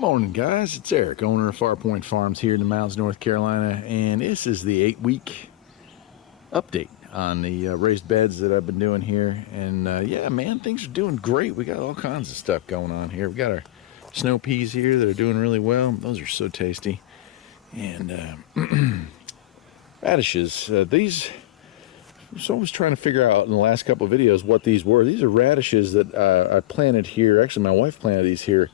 Morning guys, it's Eric, owner of Farpoint Farms here in the mountains, North Carolina, and this is the 8-week update on the raised beds that I've been doing here. And yeah, man, things are doing great. We got all kinds of stuff going on here. We got our snow peas here that are doing really well. Those are so tasty. And radishes, these I was always trying to figure out in the last couple of videos what these were. These are radishes that I planted here. Actually, my wife planted these here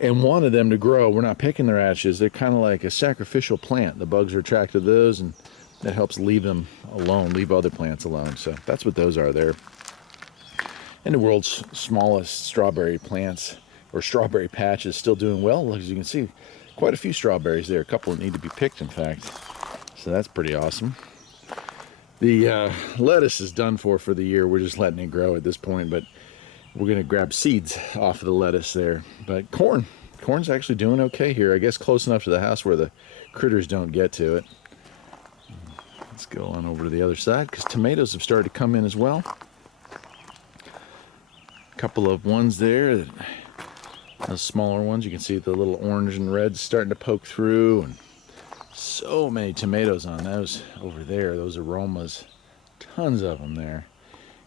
and wanted them to grow. We're not picking the radishes. They're kind of like a sacrificial plant. The bugs are attracted to those, and that helps leave them alone, leave other plants alone. So that's what those are there. And the world's smallest strawberry plants, or strawberry patch, is still doing well. As you can see, quite a few strawberries there. A couple that need to be picked, in fact. So that's pretty awesome. The lettuce is done for the year. We're just letting it grow at this point, but we're going to grab seeds off of the lettuce there. But corn's actually doing okay here. I guess close enough to the house where the critters don't get to it. Let's go on over to the other side, because tomatoes have started to come in as well. A couple of ones there, those smaller ones. You can see the little orange and reds starting to poke through, and so many tomatoes on those over there. Those aromas, tons of them there.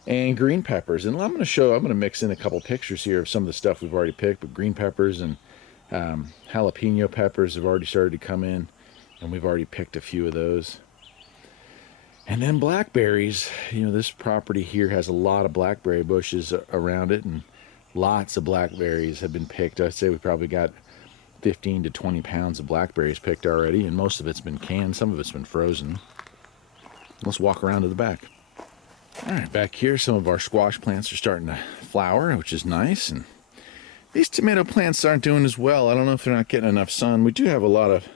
And green peppers, and I'm going to mix in a couple pictures here of some of the stuff we've already picked, but green peppers and jalapeno peppers have already started to come in, and we've already picked a few of those. And then blackberries, you know, this property here has a lot of blackberry bushes around it, and lots of blackberries have been picked. I'd say we probably got 15 to 20 pounds of blackberries picked already, and most of it's been canned, some of it's been frozen. Let's walk around to the back. All right, back here, some of our squash plants are starting to flower, which is nice. And these tomato plants aren't doing as well. I don't know if they're not getting enough sun. We do have a lot of,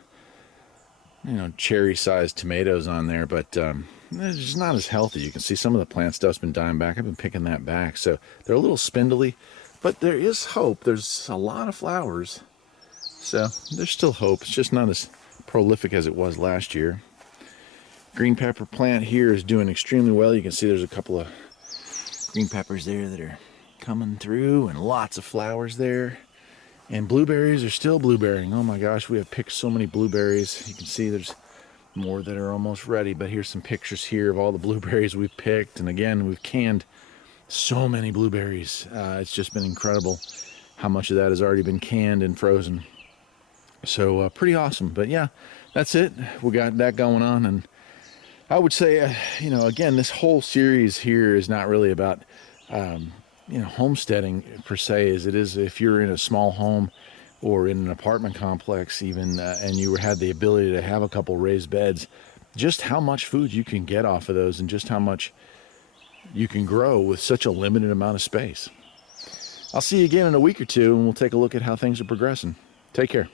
you know, cherry-sized tomatoes on there, but they're just not as healthy. You can see some of the plant stuff's been dying back. I've been picking that back, so they're a little spindly, but there is hope. There's a lot of flowers, so there's still hope. It's just not as prolific as it was last year. Green pepper plant here is doing extremely well. You can see there's a couple of green peppers there that are coming through, and lots of flowers there. And blueberries are still blueberrying. Oh my gosh, we have picked so many blueberries. You can see there's more that are almost ready, but here's some pictures here of all the blueberries we've picked. And again, we've canned so many blueberries. It's just been incredible how much of that has already been canned and frozen. So pretty awesome. But yeah, that's it. We got that going on. And I would say, you know, again, this whole series here is not really about, you know, homesteading per se, as it is if you're in a small home or in an apartment complex even, and you had the ability to have a couple raised beds, just how much food you can get off of those and just how much you can grow with such a limited amount of space. I'll see you again in a week or two, and we'll take a look at how things are progressing. Take care.